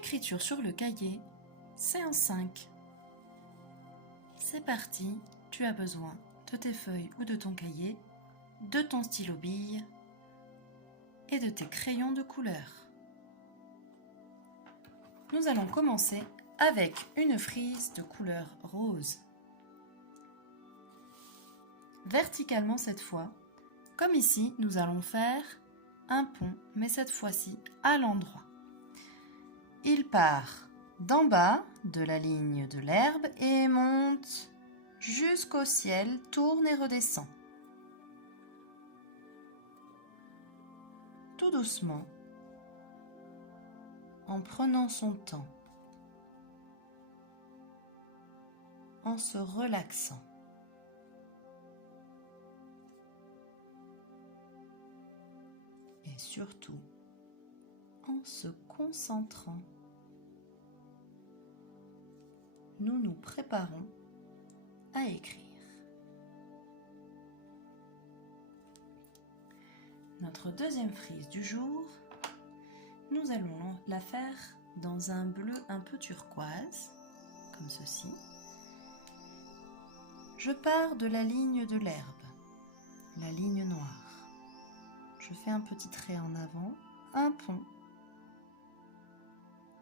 L'écriture sur le cahier, c'est en 5. C'est parti, tu as besoin de tes feuilles ou de ton cahier, de ton stylo bille et de tes crayons de couleur. Nous allons commencer avec une frise de couleur rose. Verticalement cette fois, comme ici, nous allons faire un pont, mais cette fois-ci à l'endroit. Il part d'en bas de la ligne de l'herbe et monte jusqu'au ciel, tourne et redescend. Tout doucement, en prenant son temps, en se relaxant. Et surtout, en se concentrant, nous nous préparons à écrire. Notre deuxième frise du jour, nous allons la faire dans un bleu un peu turquoise, comme ceci. Je pars de la ligne de l'herbe, la ligne noire. Je fais un petit trait en avant, un pont,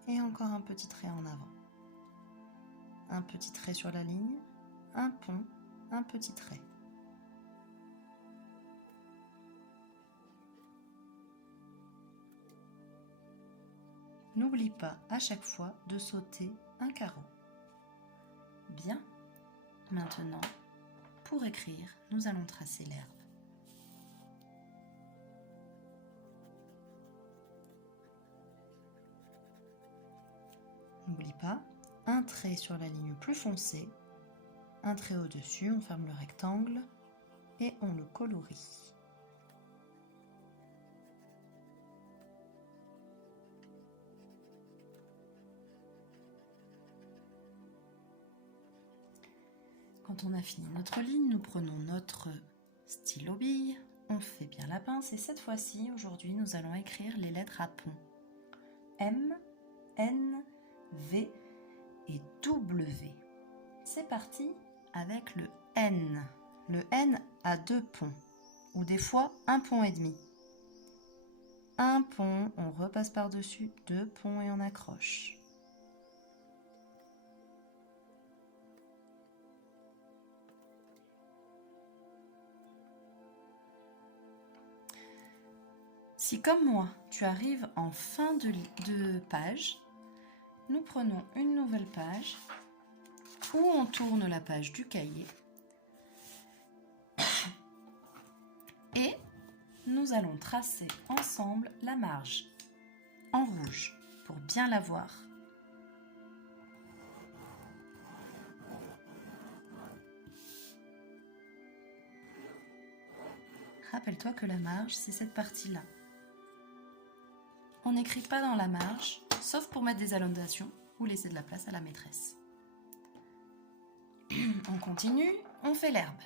et encore un petit trait en avant. Un petit trait sur la ligne, un pont, un petit trait. N'oublie pas à chaque fois de sauter un carreau. Bien. Maintenant, pour écrire, nous allons tracer l'herbe. N'oublie pas, un trait sur la ligne plus foncée, un trait au-dessus, on ferme le rectangle et on le colorie. Quand on a fini notre ligne, nous prenons notre stylo bille, on fait bien la pince et cette fois-ci, aujourd'hui, nous allons écrire les lettres à pont. M, N, V et W. C'est parti avec le N. Le N a 2 ponts, ou des fois un pont et demi. Un pont, on repasse par-dessus, 2 ponts et on accroche. Si comme moi, tu arrives en fin de page, nous prenons une nouvelle page où on tourne la page du cahier et nous allons tracer ensemble la marge en rouge pour bien la voir. Rappelle-toi que la marge, c'est cette partie-là. On n'écrit pas dans la marge, sauf pour mettre des annotations ou laisser de la place à la maîtresse. On continue, on fait l'herbe.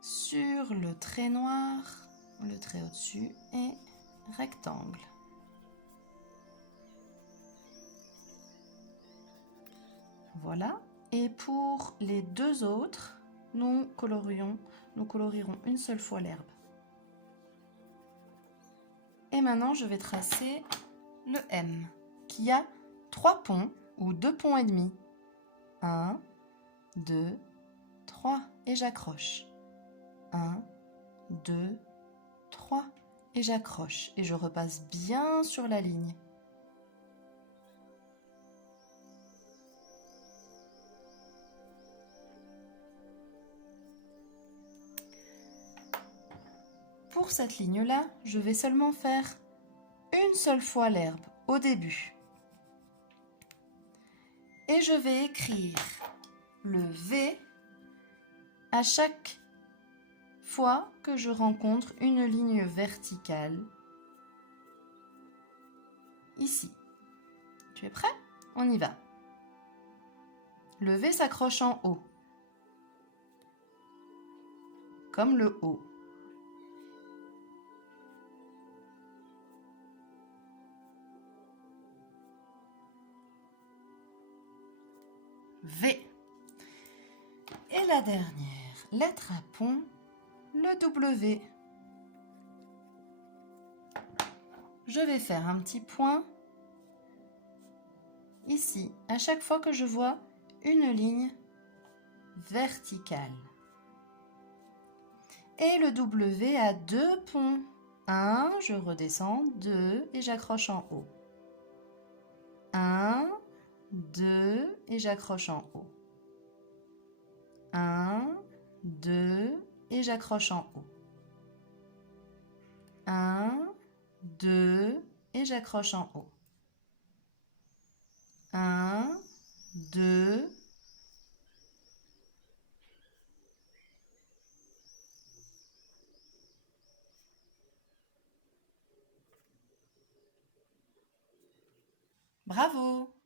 Sur le trait noir, le trait au-dessus et rectangle. Voilà. Et pour les deux autres, nous colorirons une seule fois l'herbe. Et maintenant, je vais tracer le M, qui a 3 ponts ou 2 ponts et demi. 1, 2, 3 et j'accroche. 1, 2, 3 et j'accroche. Et je repasse bien sur la ligne. Pour cette ligne-là, je vais seulement faire une seule fois l'herbe au début. Et je vais écrire le V à chaque fois que je rencontre une ligne verticale ici. Tu es prêt? On y va. Le V s'accroche en haut, comme le O. V. Et la dernière lettre à pont, le W. Je vais faire un petit point ici, à chaque fois que je vois une ligne verticale. Et le W a 2 ponts. 1, je redescends, 2 et j'accroche en haut. 1, 2 et j'accroche en haut. 1, 2 et j'accroche en haut. 1, 2 et j'accroche en haut. 1, 2. Bravo!